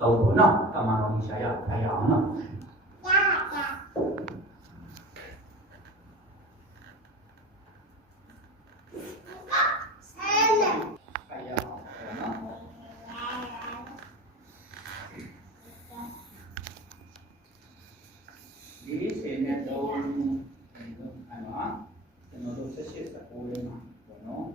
သုံးဖို့နော်တမန်တော်ကြီးရှာရခိုင်းရအောင်နော်ခိုင်းရအောင်နော်ဒီစေနဲ့တော့အဲ့မှာကျွန်တော်တို့ဆက်ရှိစပိုးလေးမှာပေါ့နော်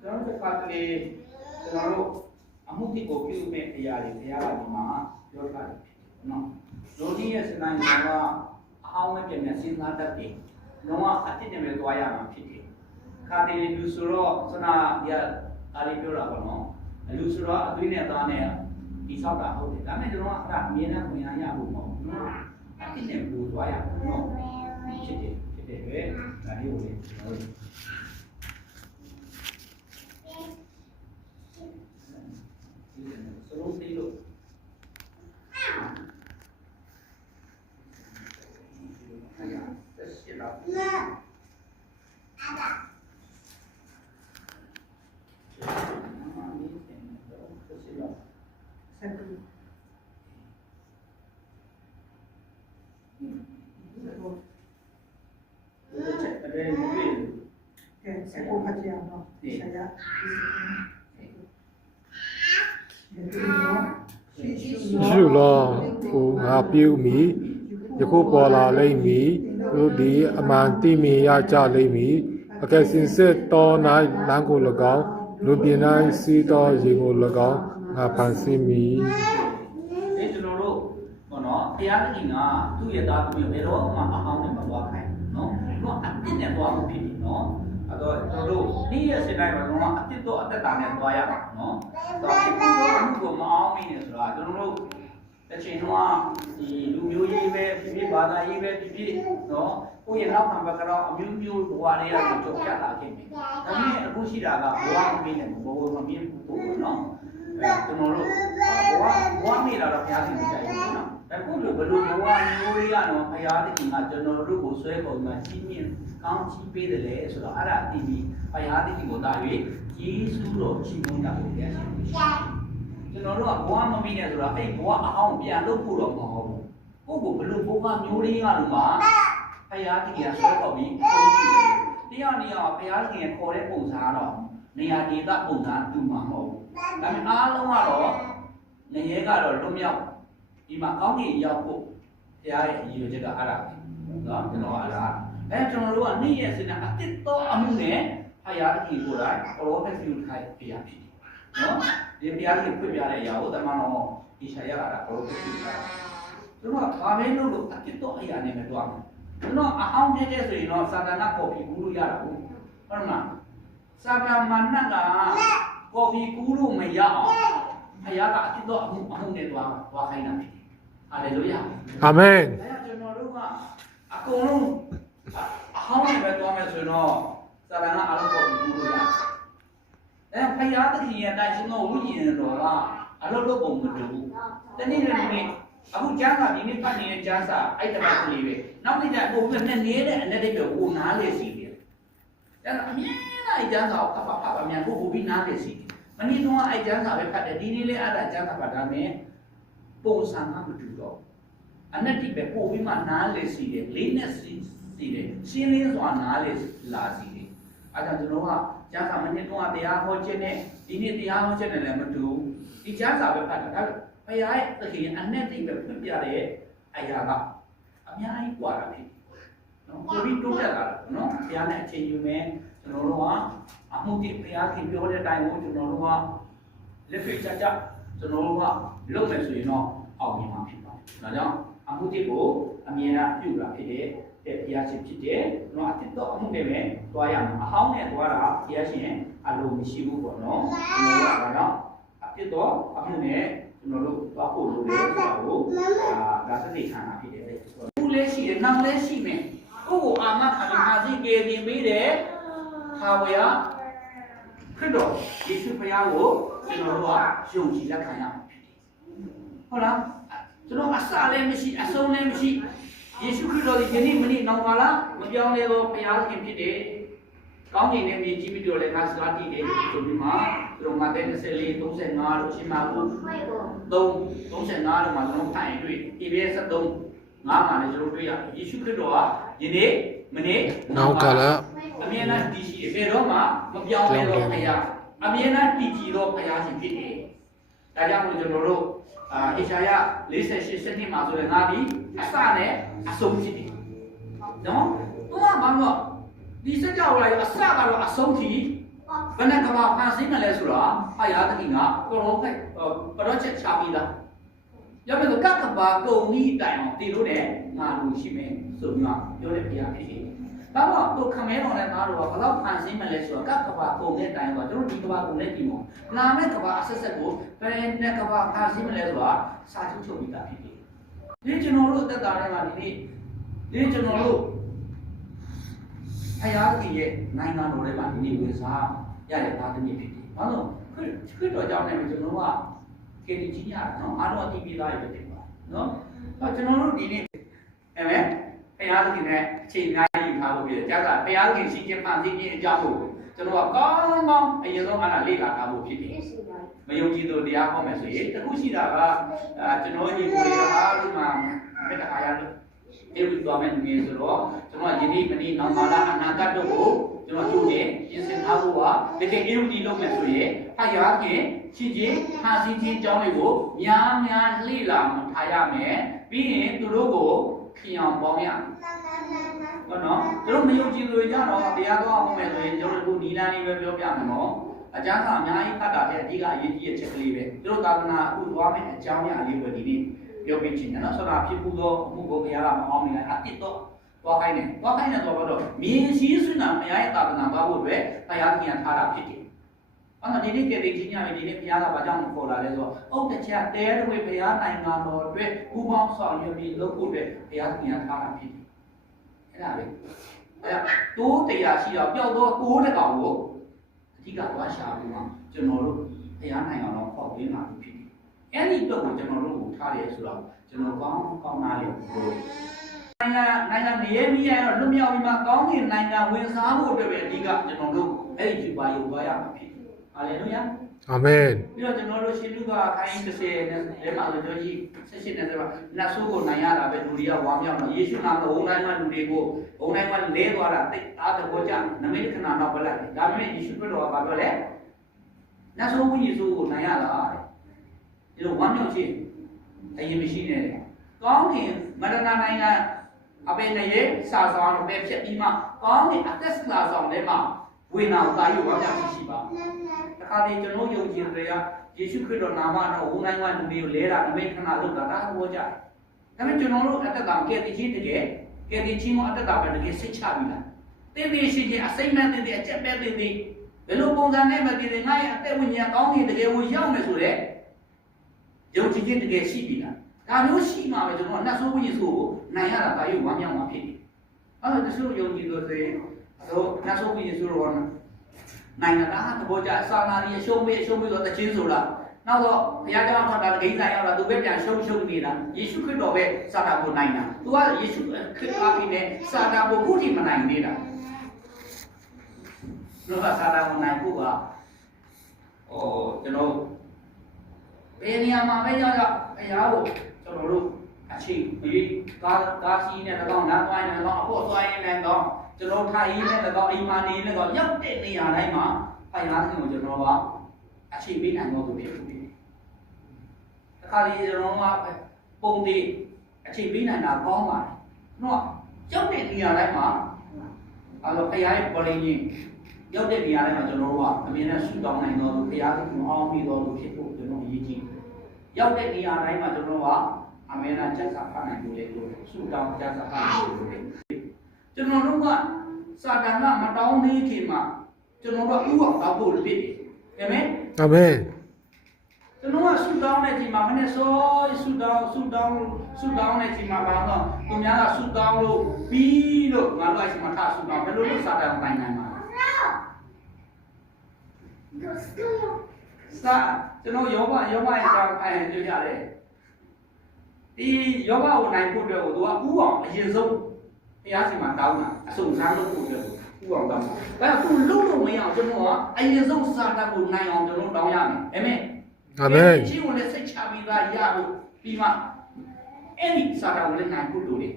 ကျွန်တော်တို့ဖတ်ကလေးကျွန်တော်တို့ အမှုတိကိုပြုမဲ့အရာတွေတရားတော်မှာပြောထားတယ်ဖြစ်တယ်နော်လူကြီးရဲ့စနိုင်ကအဟောင်းမဲ့ပြင်မဲ့စဉ်းစားတတ်တယ်လုံးဝအတိတ်နဲ့ပဲသွားရမှာဖြစ်တယ်ခါတည်းလူဆိုတော့စနာရအားလေးပြောတာပေါ့နော်လူဆိုတော့အသွေးနဲ့သားနဲ့ဒီဆောက်တာဟုတ်တယ်ဒါပေမဲ့ကျွန်တော်ကအဲ့ဒါအမြင်နဲ့ဝင်ရရဖို့မဟုတ်ဘူးနော်အတိတ်နဲ့ဘူးသွားရမှာနော်ဖြစ်တယ်ဖြစ်တယ်ပဲဒါလေးကိုလေကျွန်တော်တို့စလုံးသေးလို့အဲ့ဒါဆက်ရှိတော့ဆက်ရှိတော့ ဆက်ကူဆက်ကူအဲ့ဒါမပြေဘူးကဲဆက်ကူဖတ်ကြအောင်နော်ဆရာဒီနော်ရှိရှိရှုလောဟိုငါပြုမိယခုပေါ်လာလိမ့်မည်သူဒီအမှန်သိမြင်ရကြလိမ့်မည်အကယ်စင်စစ်တော်၌လမ်းကို၎င်းလူပြင်း၌စီးတော်ရေကို၎င်း ငါဖန်ဆင်းမည်ဒီကျွန်တော်တို့ဘောနော်ဘုရားသခင်ကသူ့ရဲ့သားသမီးဘယ်တော့မှအဟောင်းနဲ့မသွားခိုင်းနော်သူကအစ်စ်နဲ့သွားမှုဖြစ်တယ်နော်အဲ့တော့ကျွန်တော်တို့ဒီရဲ့စတိုင်းမှာတော့အစ်စ်တော့အသက်တာနဲ့သွားရမှာနော်တော့ဖြစ်ပြီးတော့အမှုကိုမအောင်မင်းနေဆိုတာကျွန်တော်တို့တစ်ချိန်တော့ဒီလူမျိုးရေးပဲဖြစ်ဖြစ်ဘာသာရေးပဲဖြစ်ဖြစ်နော်ကိုယ့်ရဲ့နောက်ခံဘက်ကတော့အမျိုးမျိုးဘဝတွေကကြောက်ပြလာခဲ့ပြီဒါပေမဲ့အခုရှိတာကဘဝမင်းနဲ့ဘဝမမင်းဘူးပေါ့နော် အဲကျွန်တော်တို့ဘဝဘဝမိလာတော့ဘုရားသခင်ကြိုက်တယ်နော်အခုလိုဘယ်လိုဘဝမျိုးလေးကတော့ဘုရားသခင်ကကျွန်တော်တို့ကိုဆွဲပုံမှာကြီးမြင့်ကောင်းချီးပေးတယ်လေဆိုတော့အဲ့ဒါအတိပြီးဘုရားသခင်ကိုသာ၍ယေရှုတော်ချီးမွမ်းတာကိုတရားရှင်ကျွန်တော်တို့ကဘဝမမိနဲ့ဆိုတော့အဲ့ဘဝအအောင်ပြန်လုပ်ဖို့တော့မဟုတ်ဘူးကိုယ့်ကိုဘယ်လိုဘဝမျိုးလေးကလို့မှဘုရားသခင်ကဆွဲပုံပြီးပုံကြည့်တယ်တရားနေရာဘုရားသခင်ခေါ်တဲ့ပုံစံတော့ နေရာဒေသပုံစံတူမှာမဟုတ်ဘူးဒါပေမဲ့အားလုံးကတော့နေရဲကတော့လွတ်မြောက်ဒီမှာကောင်းကင်ရောက်ဖို့ဘုရားရဲ့အရေးကြီးတာအဲ့ဒါပဲနော်ကျွန်တော်အဲ့ဒါအဲကျွန်တော်တို့ကနေ့ရက်စဉ်အတိတ်သောအမှုနဲ့ဖယားကြီးကိုယ်တိုင်ပရောဖက်စီကိုခိုင်ဖယားဖြစ်တယ်နော်ဒီဖယားကြီးဖွင့်ပြတဲ့အရာကိုတမန်တော်ဒီရှာရတာပရောဖက်စီကကျွန်တော်ကဘာပဲလုပ်လို့အတိတ်သောအရာနဲ့မတွားဘူးကျွန်တော်အအောင်တဲ့ဆိုရင်တော့စာတနာကော်ပီဘူးလို့ရတာဘူးဟုတ်လား စာတမန်နကကော်ဖီကူးလို့မရအောင်ဘုရားကအတိတော့အမှုအမှုနဲ့သွားသွားခိုင်းတာဖြစ်တယ်။ဟာလေလုယာ။အာမင်ဒါကြောင့်ကျွန်တော်တို့ကအကုန်လုံးအဟောင်းနဲ့ပဲသွားမယ်ဆိုရင်တော့စာရဏအလုံးကော်ဖီကူးလို့ရတယ်။အဲဘုရားသခင်ရဲ့တိုင်ရှင်တော်ဝိညာဉ်တော်ကအလုံးလုံးပုံမတူဘူး။တနည်းနဲ့နေ့အခုကျမ်းစာဒီနေ့ဖတ်နေတဲ့ကျမ်းစာအဲ့တပတ်ကလေးပဲ။နောက်နေ့ကျပုံပြနဲ့နေတဲ့အနဲ့တည်းပဲဟိုနားလေစီတယ်။အဲ့ဒါအမြဲတမ်း အဲ့ကျမ်းစာကိုဖတ်ပါဖတ်ပါမြန်ကိုပို့ပြီးနားလည်စီမနေ့တုန်းကအဲ့ကျမ်းစာပဲဖတ်တယ်ဒီနေ့လည်းအဲ့ဒါကျမ်းစာဖတ်တာမယ်ပုံစံကမတူတော့အနတ္တိပဲပို့ပြီးမှနားလည်စီတယ်လေးနဲ့စီစီတယ်ရှင်းလင်းစွာနားလည်လာစီတယ်အဲ့ဒါကျွန်တော်ကကျမ်းစာမနေ့တုန်းကတရားဟောခြင်းနဲ့ဒီနေ့တရားဟောခြင်းနဲ့လည်းမတူဒီကျမ်းစာပဲဖတ်တာဒါဘုရားရဲ့သခင်အနတ္တိပဲဖွင့်ပြတဲ့အရာကအများကြီးကွာတာဖြစ် နော်ကိုပြီးတိုးတက်လာတယ်နော်ဘုရားနဲ့အချိန်ယူမယ်ကျွန်တော်တို့ကအမှုတိဘုရားခင်ပြောတဲ့အတိုင်းကိုကျွန်တော်တို့ကလက်ဖိတ်ချာချာကျွန်တော်တို့ကလုပ်မယ်ဆိုရင်တော့အောင်မြင်မှာဖြစ်ပါတယ်။ဒါကြောင့်အမှုတစ်ကိုအမြင်အားပြုတာဖြစ်တဲ့တဲ့ဘုရားရှင်ဖြစ်တဲ့ကျွန်တော်အတစ်တော့အမှုနဲ့ပဲသွားရမှာအဟောင်းနဲ့သွားတာဘုရားရှင်အလိုမရှိဘူးပေါ့နော်။ကျွန်တော်ကဒါကြောင့်အတစ်တော့အမှုနဲ့ကျွန်တော်တို့သွားဖို့လိုတယ်ဆိုတာကိုဒါဒါစနေခံတာဖြစ်တယ်လေ။ခုလည်းရှိတယ်နောက်လည်းရှိမယ်။ ကိုယ့်ကိုအာမခံပြီးအာစိကေတင်ပေးတယ်။ဟာဝရခရစ်တော်ယေရှုဖခင်ကိုကျွန်တော်တို့ကယုံကြည်လက်ခံရမှာဖြစ်တယ်။ဟုတ်လား။ကျွန်တော်အစလည်းမရှိအဆုံးလည်းမရှိယေရှုခရစ်တော်ဒီယနေ့မနေ့နောက်ပါလားမပြောင်းလဲသောဖခင်ခင်ဖြစ်တယ်။ကောင်းကင်နဲ့မြေကြီးပြီးတော့လည်းငါစကားတည်တယ်ဆိုပြီးမှသူတို့ငါတဲ့24 35လို့ရှိမှဘူး3 35လို့မှကျွန်တော်ဖိုင်တွေ့ EBS 73ငါးမှာလည်းကျွန်တော်တွေ့ရယေရှုခရစ်တော်က ယနေ့မနေ့နောက်ကာလအမြဲတမ်းတည်ရှိတယ်ဘယ်တော့မှမပြောင်းလဲတော့ဖရာအမြဲတမ်းတည်ကြည်တော့ဖရာရှင်ဖြစ်တယ်ဒါကြောင့်မို့ကျွန်တော်တို့အာဣရှာယ48စနစ်မှာဆိုရင်ငါဒီအစနဲ့အဆုံးဖြစ်တယ်နော်သူကဘာလို့ဒီစကြောလာရအစကတော့အဆုံးထိဘယ်နဲ့ကဘာဖန်ဆင်းမလဲဆိုတာဖရာတခင်ကကိုရောဖက်ပရောဂျက်ချပြီးသား ရောက်ပြီကကဘာကုံကြီးတိုင်အောင်တည်လို့နဲ့ငါလူရှိမယ်ဆိုပြီးတော့ပြောတဲ့ဖရာဖြစ်တယ်ဘာလို့တို့ခမဲတော်နဲ့သားတော်ကဘလောက်ဖန်ဆင်းမလဲဆိုတော့ကကဘာပုံတဲ့အတိုင်းပါတို့ဒီကဘာပုံနဲ့ဒီမောနာမဲ့ကဘာအဆက်ဆက်ကိုဘယ်နဲ့ကဘာဖန်ဆင်းမလဲဆိုတာစာချုပ်ချုပ်ပြီးသားဖြစ်တယ်ဒီကျွန်တော်တို့အသက်တာထဲမှာဒီနေ့ဒီကျွန်တော်တို့ဖယားကြီးရဲ့နိုင်ငံတော်ထဲမှာဒီနေ့ဝင်စားရတဲ့သားသမီးဖြစ်တယ်ဘာလို့ခရစ်ခရစ်တော်ကြောင့်လည်းကျွန်တော်က ကေတီကြီးရနော်အားလုံးအတိပိသားရဖြစ်ပါနော်အဲကျွန်တော်တို့ဒီနေ့အဲမဲ့ဘုရားသခင်နဲ့အချိန်အများကြီးယူထားဖို့ပြတယ်။ကျကဘုရားသခင်ရှိခြင်းဖန်ဆင်းခြင်းအကြောင်းကိုကျွန်တော်ကကောင်းကောင်းအရင်ဆုံးအားလေ့လာထားဖို့ဖြစ်တယ်။မယုံကြည်သူတရားဟောမယ်ဆိုရင်တခုရှိတာကအာကျွန်တော်ညီကိုတွေအားလုံးမှာမေတ္တာအားရလို့ဒီလိုသွားမယ်နေဆိုတော့ကျွန်တော်ယနေ့မနေ့နောက်မှာလာအနာဂတ်တို့ကို ကျွန်တော်ကြိုးတယ်ပြင်ဆင်ထားဖို့ကတကယ်အရုပ်ဒီလုပ်မယ်ဆိုရင်ဘုရားသခင်ရှိခြင်းဖန်ဆင်းခြင်းအကြောင်းလေးကိုများများလေ့လာမှထားရမယ်။ပြီးရင်သူတို့ကိုခင်အောင်ပေါင်းရမယ်ဟုတ်နော်တို့မယုံကြည်သူတွေကြတော့တရားတော်အောင်မယ်ဆိုရင်ကျွန်တော်တို့နီလာလေးပဲပြောပြမယ်နော်အကျမ်းစာအများကြီးဖတ်တာတဲ့အဓိကအရေးကြီးတဲ့ချက်ကလေးပဲတို့သာသနာအခုသွားမယ်အကြောင်းအရာလေးပဲဒီနေ့ပြောပြချင်တယ်နော်ဆိုတာဖြစ်ဖို့သောအမှုကိုဘုရားကမအောင်မြင်လိုက်အတစ်တော့ သွားခိုင်းတယ်သွားခိုင်းတယ်ဆိုတော့မြင်ရှိစွနာဘုရားရဲ့သာသနာပါဖို့အတွက်ဘုရားခင်ထားတာဖြစ်တယ်အဲ့တော့ဒီနေ့ကေတိချင်းညမယ်ဒီနေ့ဘုရားကဘာကြောင့်ခေါ်လာလဲဆိုတော့အုတ်တချတဲတဲ့ဝေဘုရားနိုင်ငံတော်အတွက်ဥပေါင်းဆောင်ရွက်ပြီးလုပ်ဖို့အတွက်ဘုရားခင်ထားတာဖြစ်တယ်အဲ့ဒါလေအဲ့ဒါတိုးတရားရှိအောင်ပျောက်တော့တိုးတဲ့ကောင်ကိုအဓိကသွားရှာပြီးမှကျွန်တော်တို့တရားနိုင်အောင်တော့ပေါက်ပေးမှာဖြစ်တယ်။အဲ့ဒီတော့ကိုကျွန်တော်တို့ကိုထားတယ်ဆိုတော့ကျွန်တော်ကောင်းကောင်းနာလေကို နိုင်ငံနိုင်ငံနေရမီးရတော့လွတ်မြောက်ပြီးမှကောင်းကင်နိုင်ငံဝင်စားဖို့အတွက်ပဲအဓိကကျွန်တော်တို့အဲ့ဒီယူပါယူသွားရမှာဖြစ်တယ်။ဟာလေလုယာ။အာမင်ပြီးတော့ကျွန်တော်တို့ရှင်လူကခိုင်း30နဲ့လက်မှာလို့ပြောကြည့်78နဲ့ဆိုတော့နတ်ဆိုးကိုနိုင်ရတာပဲလူတွေကဝါမြောက်တော့ယေရှုနာမဘုံတိုင်းမှာလူတွေကိုဘုံတိုင်းမှာလဲသွားတာတိတ်အားတဘောကြနမိတ်ခဏတော့ဘလက်ဒါပေမဲ့ယေရှုခရစ်တော်ကပြောလဲနတ်ဆိုးဝိညာဉ်ဆိုးကိုနိုင်ရတာတဲ့ဒီလိုဝါမြောက်ခြင်းအရင်မရှိနဲ့ကောင်းကင်မရဏနိုင်ငံ အပေနေရစာဆောင်ပဲဖြစ်ပြီးမှကောင်းကင်အသက်စာဆောင်ထဲမှာဝိညာဉ်တာယူဝါမြောက်ခြင်းရှိပါတခါတည်းကျွန်တော်ယုံကြည်တွေကယေရှုခရစ်တော်နာမတော်ဝန်တိုင်းကလူမျိုးလဲတာအမေခဏလို့တာဒါဟောကြတယ်။ဒါပေမဲ့ကျွန်တော်တို့အသက်တာကဲတည်ချင်းတကယ်ကဲတည်ချင်းမအသက်တာပဲတကယ်စိတ်ချပြီလား။တေးသေးရှိချင်းအစိမ့်မဲ့တေးသေးအချက်ပဲတေးသေးဘယ်လိုပုံစံနဲ့မတည်သေးငါရဲ့အသက်ဝိညာဉ်ကောင်းကြီးတကယ်ဝင်ရောက်မယ်ဆိုတဲ့ယုံကြည်ခြင်းတကယ်ရှိပြီလား။ ဒါမျိုးရှိမှပဲကျွန်တော်အနတ်ဆိုးဝိညာဉ်ဆိုးကိုနိုင်ရတာဒါရုပ်ဝမ်းမြောက်မှာဖြစ်တယ်။အဲ့တော့တချို့ယုံကြည်လို့ဆိုရင်အတော့အနတ်ဆိုးဝိညာဉ်ဆိုးတော့နိုင်ငံသားသဘောကျစာနာရီအရှုံးပေးအရှုံးပေးတော့တချင်းဆိုတာနောက်တော့ဘုရားကျောင်းထောက်တာဂိမ်းဆိုင်ရောက်တာသူပဲပြန်ရှုံးရှုံးနေတာယေရှုခရစ်တော်ပဲစာတာကိုနိုင်တာသူကယေရှုခရစ်အားဖြင့်နဲ့စာတာကိုခုထိမနိုင်နေတာလောကစာတာကိုနိုင်ဖို့ကဟိုကျွန်တော်ဘယ်နေရာမှာပဲရောက်ရောက်ဘုရားကို ကျွန်တော်တို့အချိန်ပြီးကားကားစီးနဲ့တော့နားသွားနေတော့အဖို့သွားရင်လည်းတော့ကျွန်တော်ထိုင်ရင်းနဲ့တော့အိမ်မှာနေနဲ့တော့ရောက်တဲ့နေရာတိုင်းမှာဘုရားရှင်ကိုကျွန်တော်ကအချိန်ပေးနိုင်တော့သူဖြစ်ဘူး။တခါလေကျွန်တော်ကပုံသေးအချိန်ပေးနိုင်တာကောင်းပါတယ်။နော်ရောက်တဲ့နေရာတိုင်းမှာအဲ့တော့ဘုရားရဲ့ပေါ်လင်းကြီးရောက်တဲ့နေရာတိုင်းမှာကျွန်တော်တို့ကအမြဲတမ်းဆုတောင်းနိုင်တော့ဘုရားကိုအောင်ပြီးတော့လို့ဖြစ်ဖို့ကျွန်တော်အရေးကြီးတယ်။ရောက်တဲ့နေရာတိုင်းမှာကျွန်တော်က အမြဲတမ်းချက်စာဖတ်နိုင်လို့လေလို့ဆုတောင်းချက်စာဖတ်နိုင်လို့လေကျွန်တော်တို့ကစာတန်ကမတောင်းသေးခင်မှာကျွန်တော်တို့ဥပအောင်ဖို့ဖြစ်တယ်။ဒါပေမဲ့အာမင်ကျွန်တော်ကဆူတောင်းတဲ့ချိန်မှာမနေ့စောဆူတောင်းဆူတောင်းဆူတောင်းတဲ့ချိန်မှာဘာလို့သူများကဆူတောင်းလို့ပြီးလို့ငါတို့အချိန်မှာထားဆူတောင်းဘယ်လိုလုပ်စာတောင်းနိုင်နိုင်မှာစာကျွန်တော်ယောဘယောဘရဲ့အကြောင်းအဲပြောကြတယ် ဒီယောဘကိုနိုင်ဖို့အတွက်ကိုသူကဥအောင်အရင်ဆုံးဘုရားရှင်မှာတောင်းတာအစုံစမ်းလို့ဖို့အတွက်ဥအောင်တောင်းဒါကသူလုံးလို့မရအောင်ကျွန်တော်ကအရင်ဆုံးစာတတ်ကိုနိုင်အောင်ကျွန်တော်တောင်းရမယ်အာမင်အာမင်ရှင်ကိုလည်းစိတ်ချပြီးသားရဖို့ပြီးမှအဲ့ဒီစာတတ်ကိုလည်းနိုင်ဖို့လိုတယ်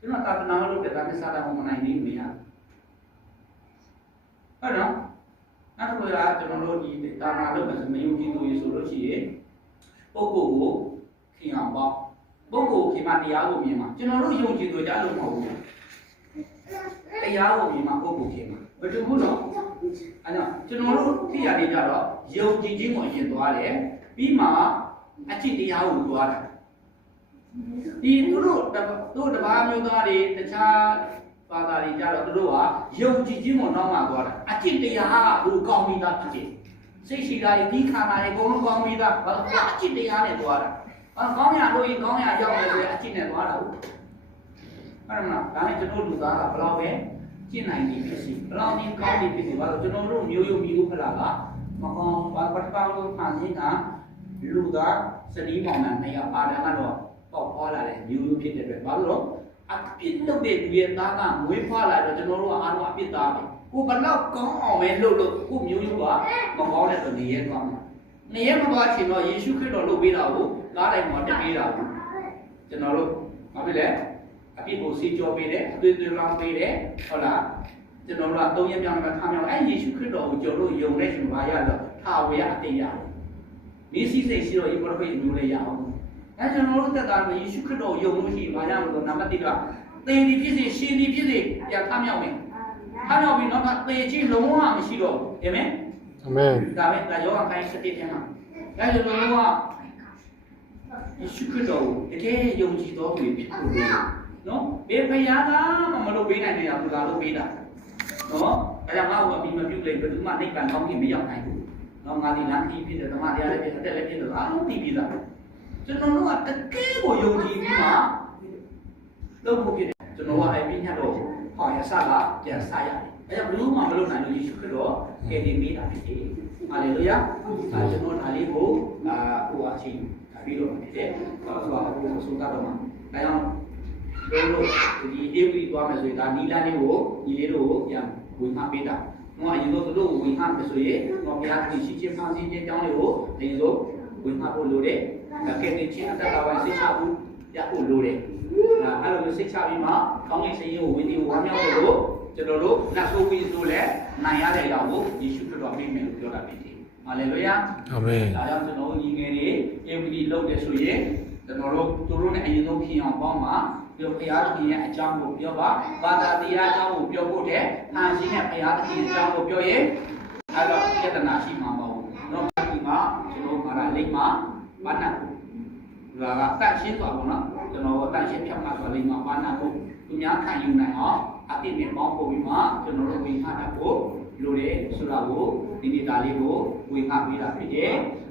ကျွန်တော်တာသနာလုပ်တဲ့ဒါနဲ့စာတတ်ကိုမနိုင်သေးဘူးမရဟုတ်နော်နောက်တစ်ခုကကျွန်တော်တို့ဒီတာနာလုပ်မယ်ဆိုမယုံကြည်သူရေဆိုလို့ရှိရင်ပုဂ္ဂိုလ်ကိုခင်အောင်ပေါ့ ပုဂ္ဂိုလ်ခင်မတရားကိုမြင်မှာကျွန်တော်တို့ယုံကြည်သူကြလို့မဟုတ်ဘူးတရားကိုမြင်မှာပုဂ္ဂိုလ်ခင်မှာဘယ်လိုဘူးတော့အဲ့တော့ကျွန်တော်တို့သိရနေကြတော့ယုံကြည်ခြင်းကိုအရင်သွားတယ်ပြီးမှအจิตတရားကိုသွားတာဒီသူတို့တပတို့တပါးမျိုးသားတွေတခြားဘာသာတွေကြတော့သူတို့ကယုံကြည်ခြင်းကိုနောက်မှသွားတာအจิตတရားကဟိုကောင်းပြီးသားဖြစ်တယ်စိတ်ရှိတာဒီခန္ဓာတွေအကုန်လုံးကောင်းပြီးသားဘာလို့အจิตတရားနဲ့သွားတာ အော်ကောင်းရလို့ရင်ကောင်းရရောက်တယ်ဆိုရင်အจิตနဲ့သွားတာဟုတ်အဲ့ဒါမလားဒါနဲ့ကျွန်တော်လူသားကဘယ်လောက်ပဲကျင့်နိုင်ပြီဖြစ်စီဘယ်လောက်ဒီကောင်းပြီဖြစ်စီဘာလို့ကျွန်တော်တို့မျိုးယုံမျိုးဖလာကမကောင်းဘာပတ်ပေါင်းလို့ဖန်ဆင်းတာလူသားစတိမောင်နှံနှစ်ယောက်အာဒံကတော့ပေါက်ဖွာလာတဲ့မျိုးမျိုးဖြစ်တဲ့အတွက်ဘာလို့တော့အပြစ်လုပ်တဲ့လူရဲ့သားကမွေးဖွာလာတော့ကျွန်တော်တို့ကအားလုံးအပြစ်သားပဲကိုဘယ်လောက်ကောင်းအောင်ပဲလုပ်လို့ကိုမျိုးယုံကမကောင်းတဲ့ဆိုနေရဲကောင်းတယ်နေရဲမသွားချင်တော့ယေရှုခရစ်တော်လုပ်ပေးတာကို ကားတိုင်းမှာတက်ပေးတာကိုကျွန်တော်တို့ဘာဖြစ်လဲအပြစ်ကိုစီကြောပေးတယ်အသွေးသွေးလောင်းပေးတယ်ဟုတ်လားကျွန်တော်တို့ကသုံးရမြောင်မှာထားမြောင်အဲယေရှုခရစ်တော်ကိုကျွန်တော်တို့ယုံတဲ့ရှင်ဘာရတော့ထာဝရအတေးရတယ်မင်းစီစိတ်ရှိတော့ဒီပရဖိတ်မျိုးလေးရအောင်အဲကျွန်တော်တို့သက်တာယေရှုခရစ်တော်ယုံလို့ရှိရင်ဘာရမလို့နံပါတ်1ကသေဒီဖြစ်စေရှင်ဒီဖြစ်စေပြန်ထားမြောင်မယ်ထားမြောင်ပြီးတော့ကသေခြင်းလုံးဝမရှိတော့ဘူးအာမင်အာမင်ဒါပဲဒါယောဂခိုင်းစတဲ့ထဲမှာဒါကြောင့်ကျွန်တော်က ယေရှုခရစ်တော်ကိုတကယ်ယုံကြည်တော်သူဖြစ်ဖို့လိုနော်ဘယ်ဖယားကမှမလုပ်ပေးနိုင်တဲ့ဘုရားလုပ်ပေးတာနော်ဒါကြောင့်ငါ့ကိုအပြီးမပြုတ်လိုက်ဘယ်သူမှနိဗ္ဗာန်ကောင်းကြီးမရောက်နိုင်ဘူးနော်ငါဒီလမ်းကြီးဖြစ်တဲ့ဓမ္မတရားလည်းဖြစ်တဲ့လည်းဖြစ်တယ်အားလုံးသိပြီးသားကျွန်တော်တို့ကတကယ်ကိုယုံကြည်ပြီးမှလုပ်ဖို့ဖြစ်တယ်ကျွန်တော်ကအဲ့ဒီညတ်တော့ဟောရဆလာပြန်ဆရတယ်အဲကြောင့်ဘယ်လို့မှမလုပ်နိုင်လို့ယေရှုခရစ်တော်ကယ်တင်ပေးတာဖြစ်တယ်ဟာလေလုယာအဲကျွန်တော်ဒါလေးကိုအာဟိုအချင်း ပြီးတော့ဖြစ်တယ်ဆိုတော့ဟိုဆိုတာတော့မှာဒါကြောင့်တို့တို့ဒီအေဝီသွားမယ်ဆိုရင်ဒါနီလာလေးကိုညီလေးတို့ကိုပြန်ဝင်မှပေးတာ။ဟောအရင်ဆုံးတို့ကိုဝင်မှမယ်ဆိုရင်ဟောဘုရားကြီးရှိချင်းဖန်ဆင်းခြင်းကြောင်းလေးကိုအရင်ဆုံးဝင်မှဖို့လိုတယ်။ဒါကဲနေချင်းအသက်တာပိုင်းစိတ်ချဖို့ရဖို့လိုတယ်။ဒါအဲ့လိုမျိုးစိတ်ချပြီးမှကောင်းကင်စင်ကိုဝင်ဒီဝမ်းမြောက်လို့ကျွန်တော်တို့နတ်ဆိုးပြီးဆိုလဲနိုင်ရတဲ့အရာကိုယေရှုခရစ်တော်ပြမယ်လို့ပြောတာဖြစ်တယ်။ ဟာလေလုယာ။အာမင်ဒါကြောင့်ကျွန်တော်တို့ညီငယ်တွေ AVD လုပ်တယ်ဆိုရင်ကျွန်တော်တို့သူတို့နဲ့အရင်ဆုံးခင်အောင်ပေါင်းပါပြောဘုရားသခင်ရဲ့အကြောင်းကိုပြောပါဘာသာတရားအကြောင်းကိုပြောဖို့တဲ့အာရှိနဲ့ဘုရားသခင်အကြောင်းကိုပြောရင်အဲ့တော့ပြဿနာရှိမှာမဟုတ်ဘူး။တော့ဒီမှာကျွန်တော်ကလာလိမ့်မှာဘာနာကိုဒါကတန့်ရှင်းသွားပါတော့ကျွန်တော်တန့်ရှင်းဖြတ်မှဆိုလိမ့်မှာဘာနာကိုသူများခံယူနိုင်အောင်အတိတ်နဲ့ပေါင်းပို့ပြီးမှကျွန်တော်တို့ဝိဟာတာကို လိုတယ်ဆိုတာကိုဒီနေ့ဒါလေးကိုဝေငှပေးတာဖြစ်တယ်